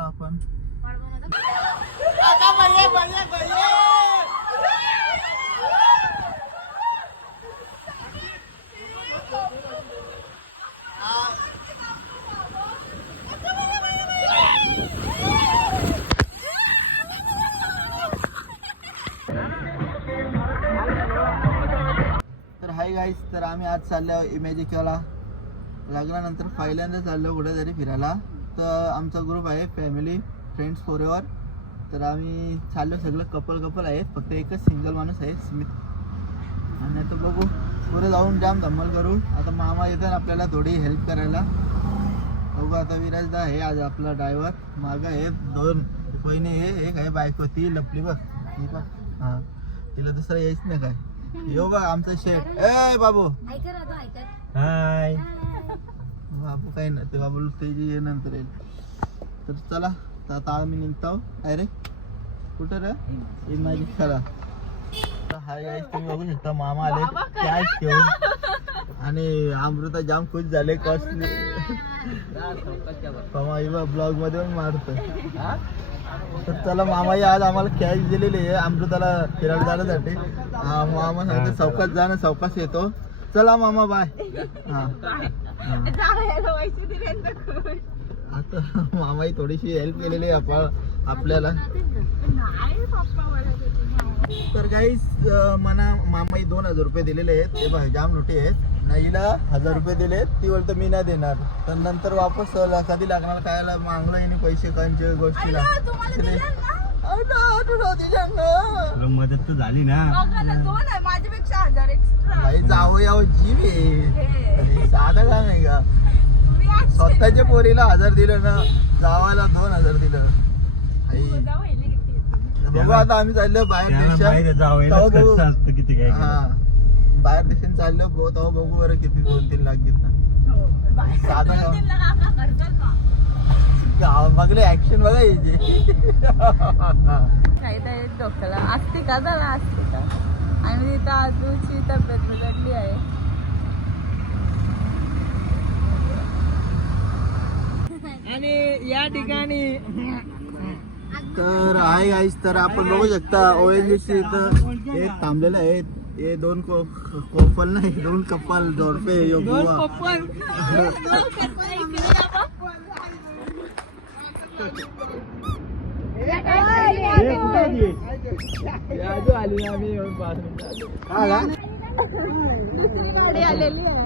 चला आपण तर हाय गाईस, तर आम्ही आज चाललो इमॅजिकला. लग्नानंतर पहिल्यांदा चाललो कुठेतरी फिरायला. तर आमचा ग्रुप आहे फॅमिली फ्रेंड्स फॉरएव्हर. तर आम्ही चाललो, सगळं कपल आहेत, फक्त एकच सिंगल माणूस आहे स्मित. आणि आता बघू पुढे जाऊन जाम धम्मल करू. आता मामा येतात आपल्याला थोडी हेल्प करायला. बघू आता विराजदा आहे आज आपला ड्रायव्हर. मागं आहे दोन बहिणी आहे, एक आहे बायको, ती लपली बघ ती बघ. हां, तिला दुसरं यायच नाही काय. यो बघ आमचा शेठ. ए बाबू हाय. बाबू काही नाही, ते बाबू ते नंतर येईल. तर चला आता आम्ही निघतो डायरेक्ट. कुठं रे? इमॅजिकला. हाय गाईस, तुम्ही बघू शकता मामा आले कॅश घेऊन. आणि अमृता जाम खुश झाले. कॉस्टली मामा ब्लॉग मध्ये पण मारतो. तर चला, मामाई आज आम्हाला कॅश दिलेली आहे अमृताला फिरायला जाण्यासाठी. मामा सांगते चौकात जा ना, चौकात येतो. चला मामा बाय. हा आता मामाई थोडीशी हेल्प केलेली आहे आपल्याला. तर गाईस मला मामाई 2000 रुपये दिलेले आहेत. ते बघ जाम लुटी आहेत. नाहीला 1000 रुपये दिले. ती बोलतो मी नाही देणार. तर नंतर वापस कधी लागणार काय मागलं आणि पैसे कांच्या गोष्टीला मदत तर झाली ना. माझ्यापेक्षा 1000 एक्स्ट्रा. भाई जाऊ यावं जीव आहे, साधं काम आहे का? स्वतःच्या पोरीला 1000 दिलं ना, जावायला 2000 दिलं. बघू आता आम्ही चाललो बाहेर देशात. किती काय हा, बाहेर देशात चाललो तेव्हा बघू बरं किती 2-3 लाख घेतला. साधा मागले ऍक्शन बघा यायची. काही डोक्याला असते का झाला असते का. आणि तिथं आजूची तब्येत बिघडली आहे. आणि या ठिकाणी तर आहे गाईस, तर आपण बघू शकता ओएनजीसी इथं एक थांबलेलं आहे. हे दोन कोपल नाही, 2 कपल जोडपे दुसरी गाडी आलेली आहे.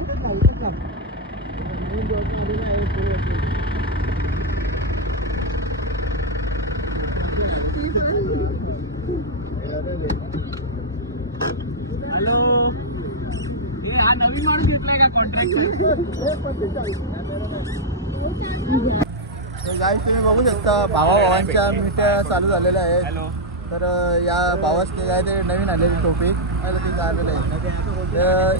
हॅलो, हा नवीन माणूस घेतलाय का कॉन्ट्रॅक्ट? गाईस तुम्ही बघू शकता भावांच्या मिठ्या चालू झालेल्या आहेत. तर या भावासने काय ते नवीन आलेली टोपी ते आलेलं आहे.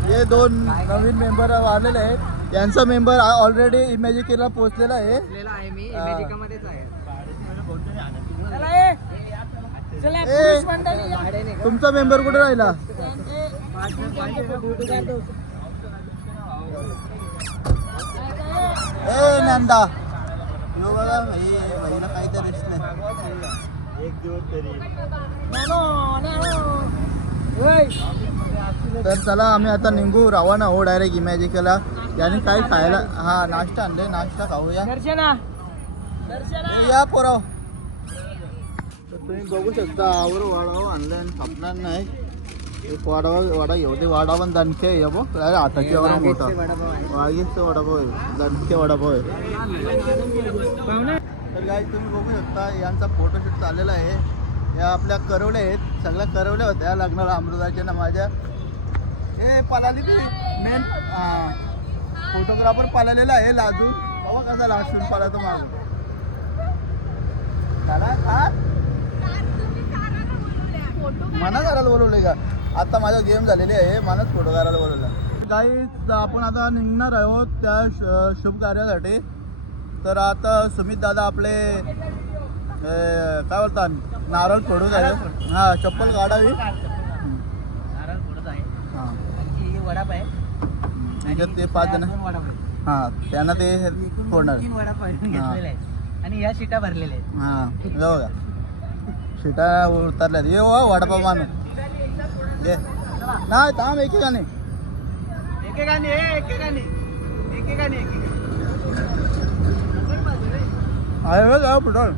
हे 2 नवीन मेंबर आलेले आहेत. यांचा मेंबर ऑलरेडी इमॅजिकला पोहोचलेला आहे. तुमचा मेंबर कुठे राहिला? ए नंदा, यो बघा भाईला काहीतरी नाही. एक दिवस तरी. तर चला आम्ही आता निघू, रवाना हो डायरेक्ट इमॅजिकला. याने काय खायला हा नाश्ता आणले, नाश्ता खाऊया. या पोराव. तर तुम्ही बघू शकता आवर वाढावं आणलं आणि कापणार नाही. एक वडा घेऊ दे. वडा पण दणके आहे बघ, हाताची वडा मोठा वागीच वडापाव आहे, दणके वडापाव आहे. तर गाईस तुम्ही बघू शकता यांचा फोटोशूट चाललेला आहे. या आपल्या करवल्या आहेत, सगळ्या करवल्या होत्या लग्नाला अमृताच्या ना माझ्या. हे पळाली ती मेन फोटोग्राफर पळालेला आहे लाजून. बाबा कसा लाजून पळतो मग त्याला मना करायला बोलवले का? आता माझा गेम झालेली आहे, मनच फोटो करायला बोलवला. गाईस आपण आता निघणार आहोत त्या शुभ कार्यासाठी. तर आता सुमित दादा आपले काय बोलतात नारळ फोडून आहे. हा, चप्पल काढावी. नारळ फोडत आहे. हां, वडाप आहे. त्याच्यात ते 5 जण. हां, त्यांना ते फोडणार. वडाप घेतलेला आहे. आणि ह्या शिटा भरलेल्या आहेत. हा जाऊ का शिटा उतरल्यात ये हो वडापाव मानू ये नाही थांब एकेकाने आहे जाऊ फुटॉल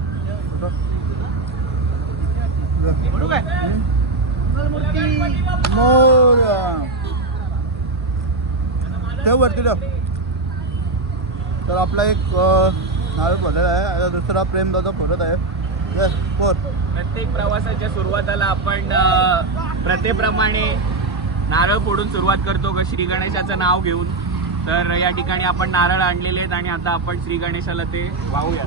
मोरया ठेव वरती ठेव. तर आपला एक नारळ फोडलेला आहे. आता दुसरा प्रेमदादा फोडत आहे. प्रत्येक प्रवासाच्या सुरुवातीला आपण प्रथेप्रमाणे नारळ फोडून सुरुवात करतो श्री गणेशाचं नाव घेऊन. तर या ठिकाणी आपण नारळ आणलेले आहेत आणि आता आपण श्री गणेशाला ते वाहूयात.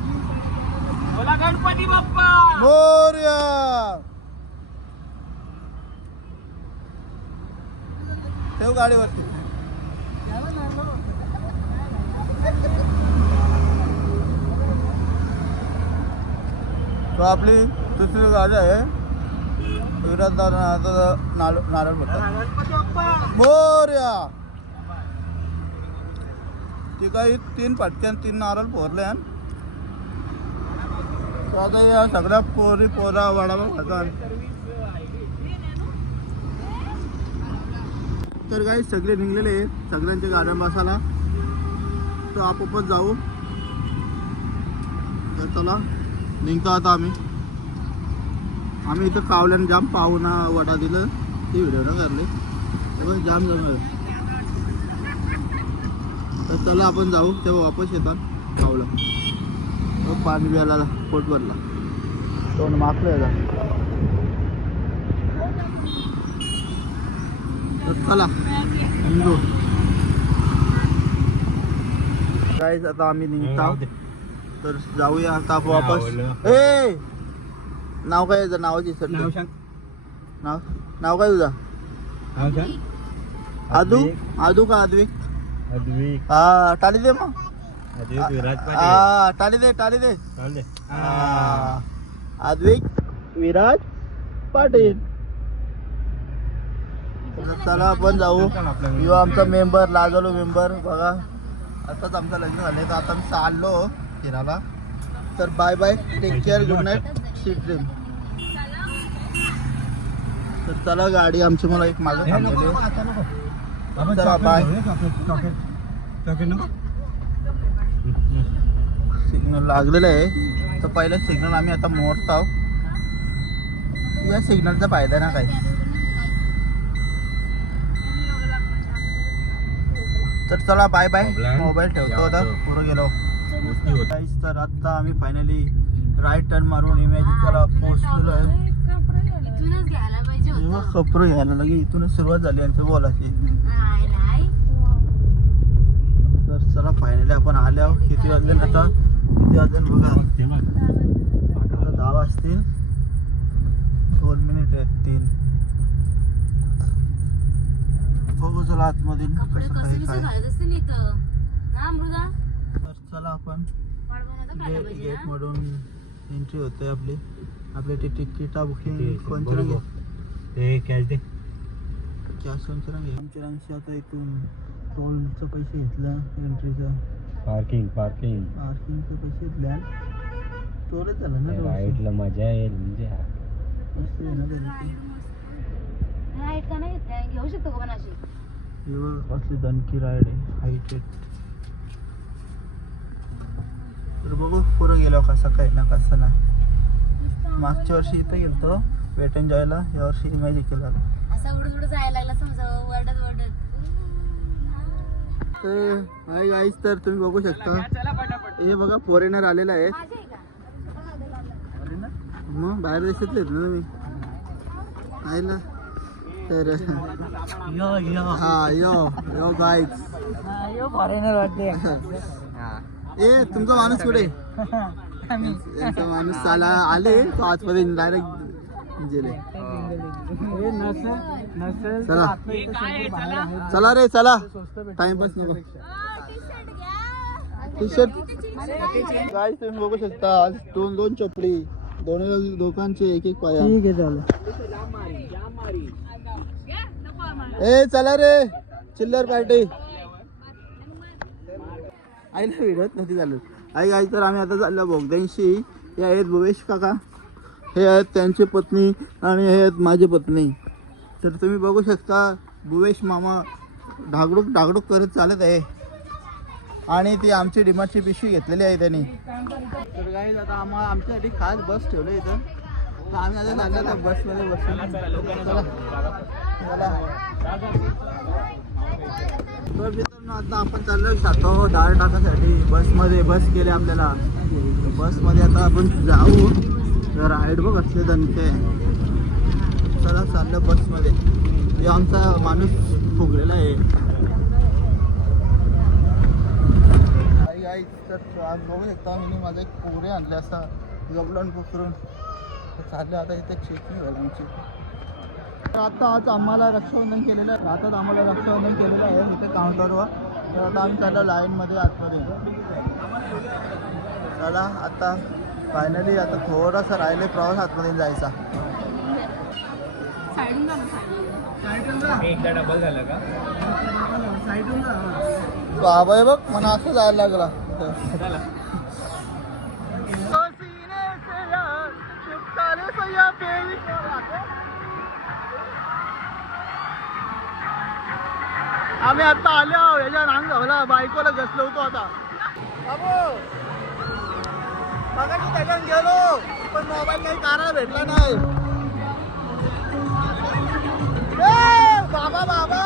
बोला गणपती बाप्पा मोरया. ठेव गाडीवरती. तो आपली दुसरी गाडी आहे. विराजदार आता नारळ फोडतात. मोरया. ती काही 3 फटक्यान 3 नारळ फोडले. आता या सगळ्या पोरा वडापाव खातात. तर काही सगळे निघलेले आहेत सगळ्यांच्या गाड्या बसायला. तर आपोआपच जाऊ. तर चला निघतो आता आम्ही इथं कावल्यानं जाम पाहुणा वडा दिलं. ती व्हिडिओ न करले पण जाम जमलं. तर चला आपण जाऊ. तेव्हा वापस येतात कावलं. पाणी प्यायला पोट भरला तोंड मागलं याला. चला निघू. गाईज आता आम्ही निघतो. तर जाऊया आता वापस. ए नाव काय याचं? नावाची सर नाव काय तुझा? आदू का अद्विक? हा टाळी दे मग. हा टाळी दे अद्विक विराज पाटील. चला आपण जाऊ. यो आमचा मेंबर लाजलो मेंबर बघा. आताच आमचं लग्न झालंय तर आता मी चाललो फिरायला. तर bye bye take care good night see dream. तर चला गाडी आमची मला एक मागे थांबलेली. चला बाय. सिग्नल लागलेलं आहे. तर पहिलं सिग्नल आम्ही आता मोडत आहोत. या सिग्नलचा फायदा ना काही. तर चला बाय बाय. मोबाईल ठेवतो आता पुढे गेलो. तर आता आम्ही फायनली राईट टर्न मारून इमॅजिकला पोहोचलेलो आहे. कपडे घ्यायला लगे इथूनच सुरुवात झाली यांचं बोलायची. तर चला फायनली आपण आल्यावर. किती वाजले आता? किती वाजले बघा. 10 वाजतील. 2 मिनिट आहेत 3. बघू चला आतमध्ये कसं काय. तर चला आपण गेट मधून एंट्री होते आपली. आपले तिकीटा बुकिंग कोणती रंग कॅश कोणची रंग आमच्या रंगशी. आता इथून टोलचं पैसे घेतलं. एंट्रीचं पार्किंगचे पैसे घेतल्या. टोलच झालं ना. राईटला मजा येईल म्हणजे मस्त आहे ना. घेऊ शकतो का पण अशी? असली दणकी राईड आहे हायटेड. तर बघू पुढं गेलो कसं काय ना कसं नाही. मागच्या वर्षी इथं गेलतो वेट एंड जॉयला. या वर्षी इमॅजिकला. असं उडत जायला लागला समजा वरडत. तर हाय गाईज. तर तुम्ही बघू शकता हे बघा फॉरेनर आलेला आहे. मग बाहेर देशातले आहेत ना तुम्ही आयला. तर हा यो गाईज फॉरेनर वाटते. ए तुमचा माणूस कुठे? यांचा माणूस चाला आले तो आजपर्यंत डायरेक्ट गेले. चला रे चला. टाइमपास नको. टी शर्ट काय तुम्ही बघू शकता. आज 2 चपडी दोन्ही दोघांचे एक पाया. ठीक आहे चालेल. ए चला रे चिल्लर पार्टी. आईला विडत नव्हती चालत. आई आई तर आम्ही आता चाललो बोगद्यांशी. हे आहेत भुवेश काका, हे आहेत त्यांची पत्नी आणि हे आहेत माझी पत्नी. तर तुम्ही बघू शकता भुवेश मामा ढागडूक ढागडूक करत चालत आहे आणि ती आमची डिमार्टची पिशवी घेतलेली आहे त्यांनी. तर काही आता आमच्यासाठी खास बस ठेवलं इथं. तर आम्ही आता चाललो त्या बसमध्ये बसून. चला चला. तर मित्रांनो आता आपण चाललो जातो दार टाकासाठी. बस केली आपल्याला. बसमध्ये आता आपण जाऊ. राईड बघ असले दणके. चला चाललं बसमध्ये. हे आमचा माणूस फुगलेला आहे. तर आज बघू शकता मी माझा एक पोरे आणले असा गबलून पकडून चालले. आता इथे चेकिंग होईल आमची. आता आज आम्हाला रक्षाबंधन केलेलं आहे. आता आम्हाला रक्षाबंधन केलेलं आहे इथे काउंटरवर. तर आता आम्ही चाललो लाईनमध्ये आतमध्ये. चला आता फायनली आता थोडासा राहिले प्रवास आतमध्ये जायचा. एकदा डबल झालं का? बाबा आहे बघ मला असं जायला लागला. आम्ही आता आलो याच्या नांग घावला बायकोला घसलो होतो. आता मगाशी त्याच्यात गेलो पण मोबाईल काही काढायला भेटला नाही. बाबा बाबा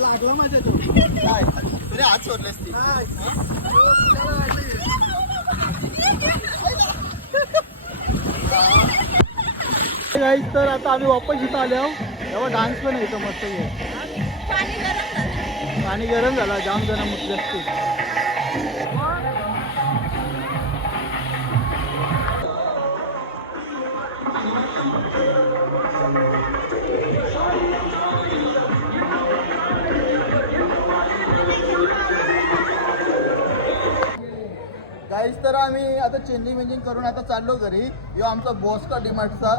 लागला माझ्या तरी हात सोडलेस ती. तर आता आम्ही वापस इथं आलो. तेव्हा डान्स पण येतो मस्त. पाणी गरम झाला जाम जण मुतले असतील. गाईस तर आम्ही आता चेंजिंग वेंजिंग करून आता चाललो घरी. यो आमचा बॉस का डिमार्टचा.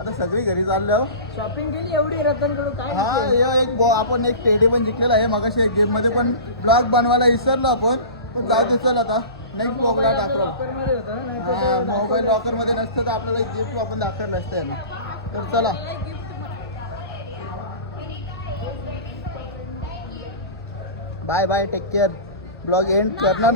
आता सगळी घरी चाललो. शॉपिंग केली एवढी रतनकडून काय? हा यो एक आपण एक टेडी पण जिंकलेला आहे मगाशी एक गेम मध्ये. पण ब्लॉग बनवायला विसरलो आपण. पण जाऊ दे चल आता नेक्स्ट ब्लॉगला टाकलो. मोबाईल लॉकर मध्ये नसतं तर आपल्याला गिफ्ट आपण दाखवलं असतं याला. तर चला bye bye take care. Blog end करणार.